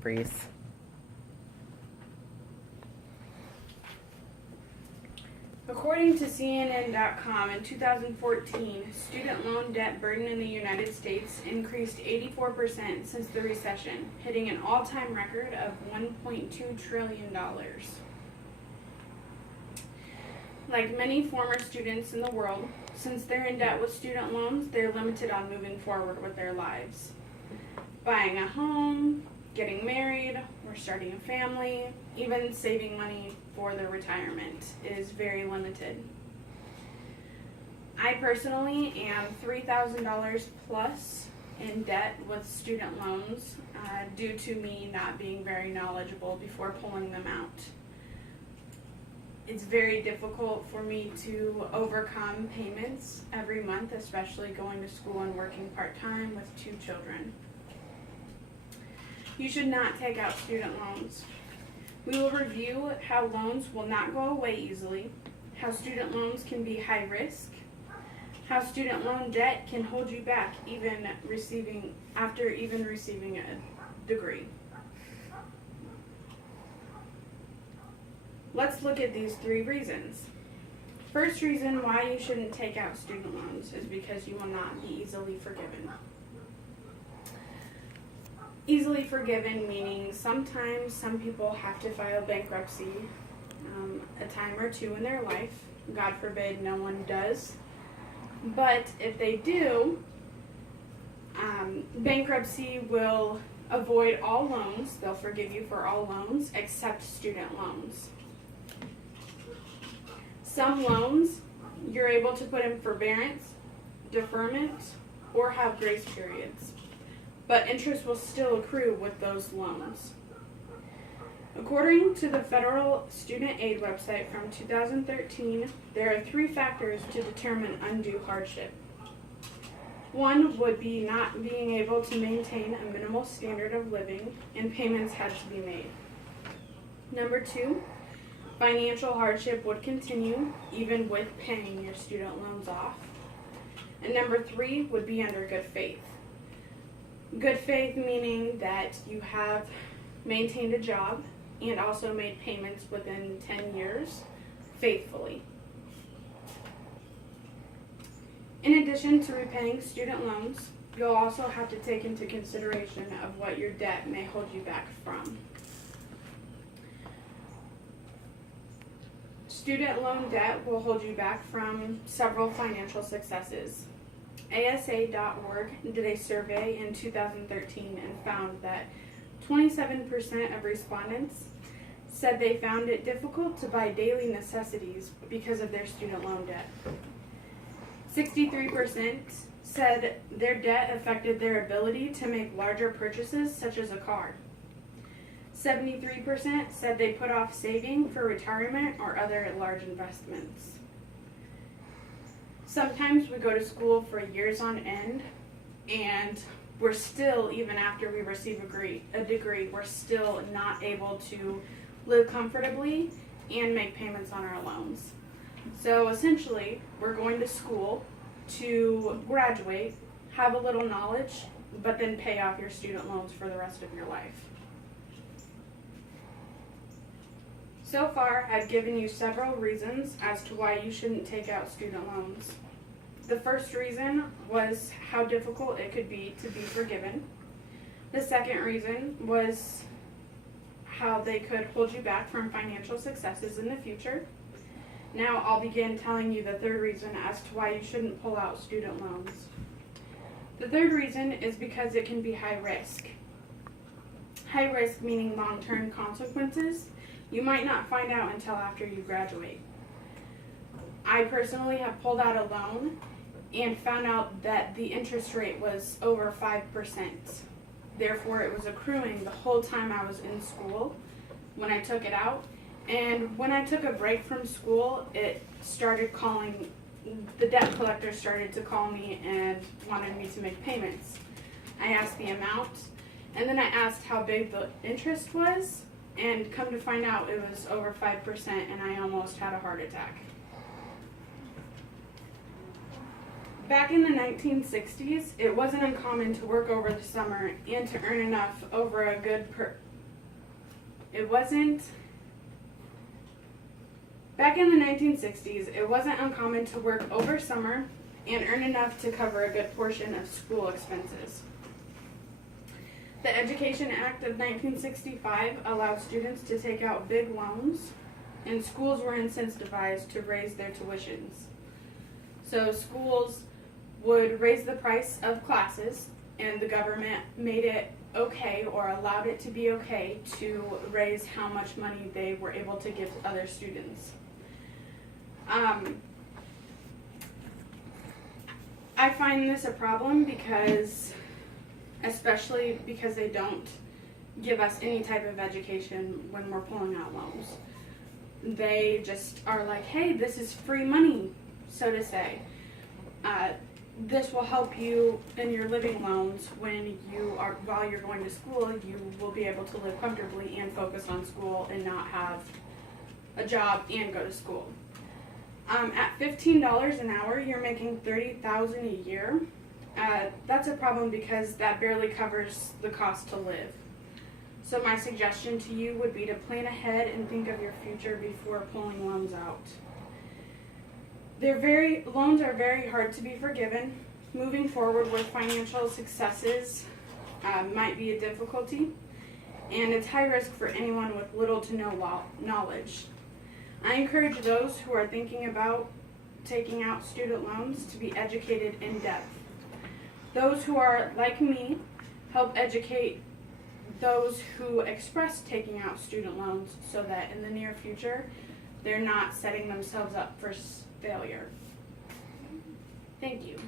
Breeze. According to CNN.com, in 2014, student loan debt burden in the United States increased 84% since the recession, hitting an all-time record of $1.2 trillion. Like many former students in the world, since they're in debt with student loans, they're limited on moving forward with their lives. Buying a home, getting married, or starting a family, even saving money for their retirement is very limited. I personally am $3,000 plus in debt with student loans due to me not being very knowledgeable before pulling them out. It's very difficult for me to overcome payments every month, especially going to school and working part-time with 2 children. You should not take out student loans. We will review how loans will not go away easily, how student loans can be high risk, how student loan debt can hold you back after receiving a degree. Let's look at these 3 reasons. First reason why you shouldn't take out student loans is because you will not be easily forgiven. Easily forgiven meaning sometimes some people have to file bankruptcy a time or 2 in their life. God forbid no one does. But if they do, bankruptcy will avoid all loans. They'll forgive you for all loans except student loans. Some loans you're able to put in forbearance, deferment, or have grace periods, but interest will still accrue with those loans. According to the Federal Student Aid website from 2013, there are 3 factors to determine undue hardship. 1 would be not being able to maintain a minimal standard of living, and payments had to be made. Number 2, financial hardship would continue even with paying your student loans off. And number 3 would be under good faith. Good faith meaning that you have maintained a job and also made payments within 10 years faithfully. In addition to repaying student loans, you'll also have to take into consideration of what your debt may hold you back from. Student loan debt will hold you back from several financial successes. ASA.org did a survey in 2013 and found that 27% of respondents said they found it difficult to buy daily necessities because of their student loan debt. 63% said their debt affected their ability to make larger purchases such as a car. 73% said they put off saving for retirement or other large investments. Sometimes we go to school for years on end, and we're still, even after we receive a degree, we're still not able to live comfortably and make payments on our loans. So essentially, we're going to school to graduate, have a little knowledge, but then pay off your student loans for the rest of your life. So far, I've given you several reasons as to why you shouldn't take out student loans. The first reason was how difficult it could be to be forgiven. The second reason was how they could hold you back from financial successes in the future. Now I'll begin telling you the third reason as to why you shouldn't pull out student loans. The third reason is because it can be high risk. High risk meaning long-term consequences you might not find out until after you graduate. I personally have pulled out a loan and found out that the interest rate was over 5%. Therefore, it was accruing the whole time I was in school when I took it out. And when I took a break from school, the debt collector started to call me and wanted me to make payments. I asked the amount, and then I asked how big the interest was, and come to find out it was over 5%, and I almost had a heart attack. Back in the 1960s, it wasn't uncommon to work over the summer and to earn enough over a Back in the 1960s, it wasn't uncommon to work over summer and earn enough to cover a good portion of school expenses. The Education Act of 1965 allowed students to take out big loans, and schools were incentivized to raise their tuitions. So schools would raise the price of classes, and the government made it okay, or allowed it to be okay, to raise how much money they were able to give other students. I find this a problem especially because they don't give us any type of education when we're pulling out loans. They just are like, hey, this is free money, so to say. This will help you in your living loans while you're going to school. You will be able to live comfortably and focus on school and not have a job and go to school. At $15 an hour, you're making $30,000 a year. That's a problem because that barely covers the cost to live. So my suggestion to you would be to plan ahead and think of your future before pulling loans out. Loans are very hard to be forgiven. Moving forward with financial successes might be a difficulty, and it's high risk for anyone with little to no knowledge. I encourage those who are thinking about taking out student loans to be educated in depth. Those who are like me help educate those who express taking out student loans so that in the near future they're not setting themselves up for failure. Thank you.